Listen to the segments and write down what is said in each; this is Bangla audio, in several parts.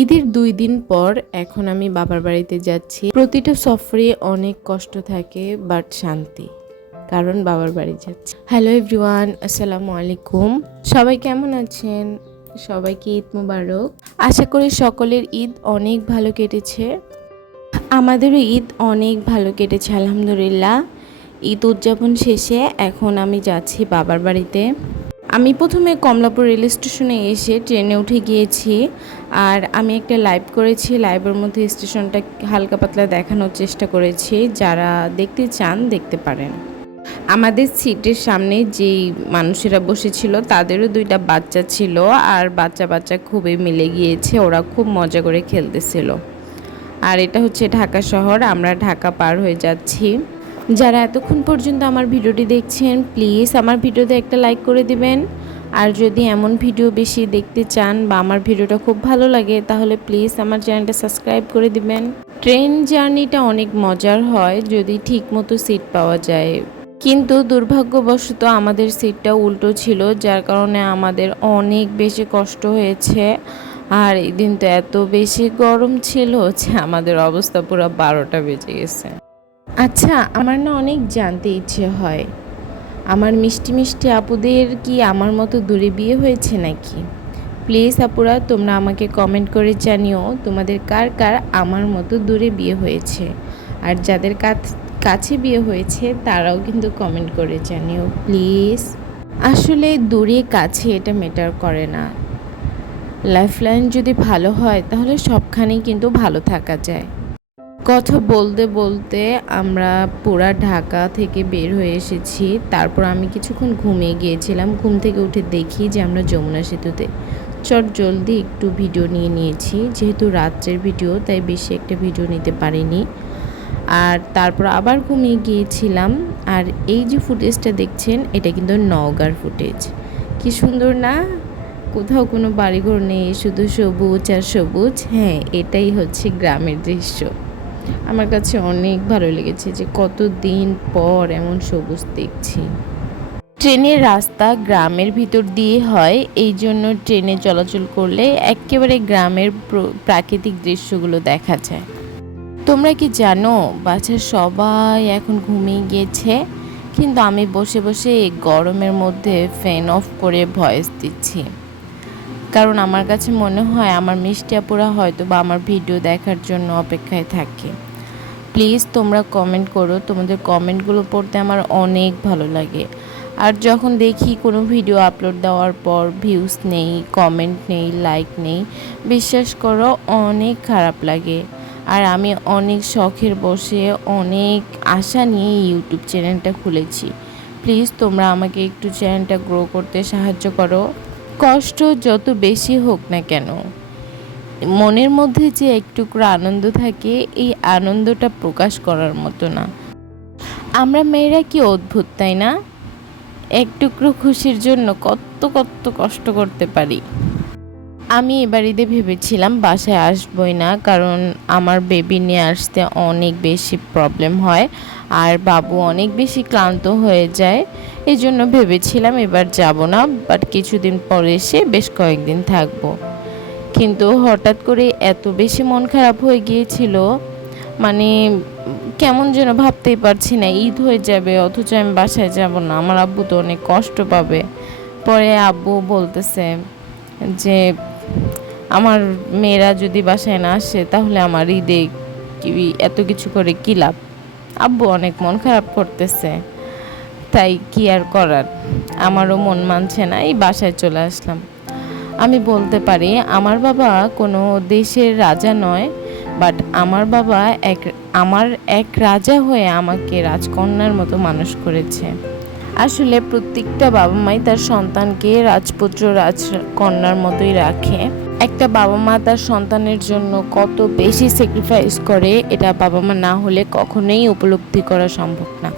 ঈদের 2 দিন পর এখন আমি বাবার বাড়িতে যাচ্ছি। প্রতিটা সফরে অনেক কষ্ট থাকে বাট শান্তি, কারণ বাবার বাড়ি যাচ্ছি। হ্যালো এভরিওয়ান, আসসালামু আলাইকুম। সবাই কেমন আছেন? সবাইকে ঈদ মুবারক। আশা করি সকলের ঈদ অনেক ভালো কেটেছে। আমাদেরও ঈদ অনেক ভালো কেটেছে আলহামদুলিল্লাহ। ঈদ উদযাপন শেষে এখন আমি যাচ্ছি বাবার বাড়িতে। আমি প্রথমে কমলাপুর রেল স্টেশনে এসে ট্রেনে উঠে গিয়েছি, আর আমি একটা লাইভ করেছি। লাইভের মধ্যে স্টেশনটা হালকা পাতলা দেখানোর চেষ্টা করেছি, যারা দেখতে চান দেখতে পারেন। আমাদের সিটের সামনে যেই মানুষেরা বসেছিল তাদেরও 2টা বাচ্চা ছিল, আর বাচ্চা খুবই মিলে গিয়েছে, ওরা খুব মজা করে খেলতেছিল। আর এটা হচ্ছে ঢাকা শহর, আমরা ঢাকা পার হয়ে যাচ্ছি। যারা এতক্ষণ পর্যন্ত আমার ভিডিওটি দেখছেন, প্লিজ আমার ভিডিওতে একটা লাইক করে দিবেন। আর যদি এমন ভিডিও বেশি দেখতে চান বা আমার ভিডিওটা খুব ভালো লাগে, তাহলে প্লিজ আমার চ্যানেলটা সাবস্ক্রাইব করে দিবেন। ট্রেন জার্নিটা অনেক মজার হয় যদি ঠিক মতো সিট পাওয়া যায়, কিন্তু দুর্ভাগ্যবশত আমাদের সিটটা উল্টো ছিল, যার কারণে আমাদের অনেক বেশি কষ্ট হয়েছে। আর এই দিন তো এত বেশি গরম ছিল যে আমাদের অবস্থা পুরো 12টা বেজে গেছে। আচ্ছা, আমার না অনেক জানতে ইচ্ছে হয়, আমার মিষ্টি মিষ্টি আপুদের কি আমার মতো দূরে বিয়ে হয়েছে নাকি? প্লিজ আপুরা, তোমরা আমাকে কমেন্ট করে জানিও তোমাদের কার কার আমার মতো দূরে বিয়ে হয়েছে। আর যাদের কাছে বিয়ে হয়েছে তারাও কিন্তু কমেন্ট করে জানিও প্লিজ। আসলে দূরে কাছে এটা ম্যাটার করে না, লাইফলাইন যদি ভালো হয় তাহলে সবখানেই কিন্তু ভালো থাকা যায়। কথা বলতে বলতে আমরা পুরা ঢাকা থেকে বের হয়ে এসেছি। তারপর আমি কিছুক্ষণ ঘুমিয়ে গিয়েছিলাম। ঘুম থেকে উঠে দেখি যে আমরা যমুনা সেতুতে। জলদি একটু ভিডিও নিয়েছি, যেহেতু রাত্রের ভিডিও তাই বেশি একটা ভিডিও নিতে পারিনি। আর তারপর আবার ঘুমিয়ে গিয়েছিলাম। আর এই যে ফুটেজটা দেখছেন, এটা কিন্তু নওগাঁর ফুটেজ। কি সুন্দর না? কোথাও কোনো বাড়িঘর নেই, শুধু সবুজ আর সবুজ। হ্যাঁ, এটাই হচ্ছে গ্রামের দৃশ্য। আমার কাছে অনেক ভালো লেগেছে যে কতদিন পর এমন সবুজ দেখছি। ট্রেনের রাস্তা গ্রামের ভিতর দিয়ে হয়, এই জন্য ট্রেনে চলাচল করলে একেবারে গ্রামের প্রাকৃতিক দৃশ্যগুলো দেখা যায়। তোমরা কি জানো, বাসার সবাই এখন ঘুমিয়ে গিয়েছে, কিন্তু আমি বসে বসে এই গরমের মধ্যে ফ্যান অফ করে ভয়েস দিচ্ছি। কারণ আমার কাছে মনে হয় আমার মিষ্টি আপুরা হয়তো বা আমার ভিডিও দেখার জন্য অপেক্ষায় থাকে। প্লিজ তোমরা কমেন্ট করো, তোমাদের কমেন্টগুলো পড়তে আমার অনেক ভালো লাগে। আর যখন দেখি কোনো ভিডিও আপলোড দেওয়ার পর ভিউজ নেই, কমেন্ট নেই, লাইক নেই, বিশ্বাস করো অনেক খারাপ লাগে। আর আমি অনেক শখের বসে অনেক আশা নিয়ে ইউটিউব চ্যানেলটা খুলেছি। প্লিজ তোমরা আমাকে একটু চ্যানেলটা গ্রো করতে সাহায্য করো। কষ্ট যত বেশি হোক না কেন, মনের মধ্যে যে একটুকরো আনন্দ থাকে, এই আনন্দটা প্রকাশ করার মতো না। আমরা মেয়েরা কি অদ্ভুত, তাই না? এক টুকরো খুশির জন্য কত কত কষ্ট করতে পারি। আমি এবার ঈদে ভেবেছিলাম বাসায় আসবই না, কারণ আমার বেবি নিয়ে আসতে অনেক বেশি প্রবলেম হয়, আর বাবু অনেক বেশি ক্লান্ত হয়ে যায়। এই জন্য ভেবেছিলাম এবার যাব না, বাট কিছুদিন পরে এসে বেশ কয়েকদিন থাকবো। কিন্তু হঠাৎ করে এত বেশি মন খারাপ হয়ে গিয়েছিল, মানে কেমন যেন ভাবতেই পারছি না ঈদ হয়ে যাবে অথচ আমি বাসায় যাব না, আমার আব্বু তো অনেক কষ্ট পাবে। পরে আব্বু বলতেছে যে আমার মেয়েরা যদি বাসায় না আসে তাহলে আমার ঈদে এত কিছু করে কী লাভ। আব্বু অনেক মন খারাপ করতেছে, তাই কি আর করার, আমারও মন মানছে না, এই বাসায় চলে আসলাম। আমি বলতে পারি আমার বাবা কোনো দেশের রাজা নয়, বাট আমার বাবা আমার এক রাজা হয়ে আমাকে রাজকন্যার মতো মানুষ করেছে। আসলে প্রত্যেকটা বাবা মাই তার সন্তানকে রাজপুত্র রাজকন্যার মতোই রাখে। একটা বাবা মা তার সন্তানের জন্য কত বেশি স্যাক্রিফাইস করে, এটা বাবা মা না হলে কখনোই উপলব্ধি করা সম্ভব না।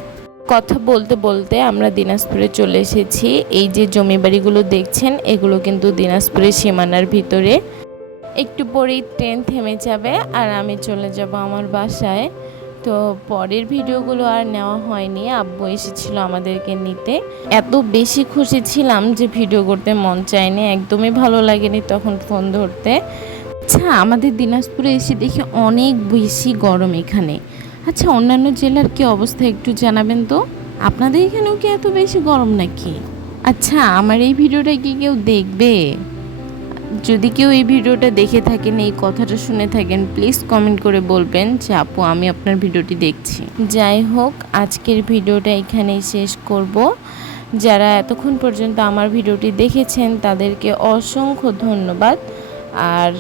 কথা বলতে বলতে আমরা দিনাজপুরে চলে এসেছি। এই যে জমি বাড়িগুলো দেখছেন, এগুলো কিন্তু দিনাজপুরের সীমানার ভিতরে। একটু পরেই ট্রেন থেমে যাবে আর আমি চলে যাব আমার বাসায়। তো পরের ভিডিওগুলো আর নেওয়া হয়নি, আব্বু এসেছিল আমাদেরকে নিতে। এত বেশি খুশি ছিলাম যে ভিডিও করতে মন চায়নি, একদমই ভালো লাগেনি তখন ফোন ধরতে। আচ্ছা, আমাদের দিনাজপুরে এসে দেখি অনেক বেশি গরম এখানে। আচ্ছা, অন্যান্য জেলার কি অবস্থা একটু জানাবেন তো? আপনাদের এখানেও কি এত বেশি গরম নাকি? আচ্ছা, আমার এই ভিডিওটা কি কেউ দেখবে? যদি কেউ এই ভিডিওটা দেখে থাকেন, এই কথাটা শুনে থাকেন, প্লিজ কমেন্ট করে বলবেন যে আপু আমি আপনার ভিডিওটি দেখছি। যাই হোক, আজকের ভিডিওটা এখানেই শেষ করব। যারা এতক্ষণ পর্যন্ত আমার ভিডিওটি দেখেছেন তাদেরকে অসংখ্য ধন্যবাদ। আর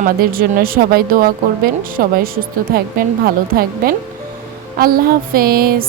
আমাদের জন্য সবাই দোয়া করবেন, সবাই সুস্থ থাকবেন, ভালো থাকবেন। আল্লাহ হাফেজ।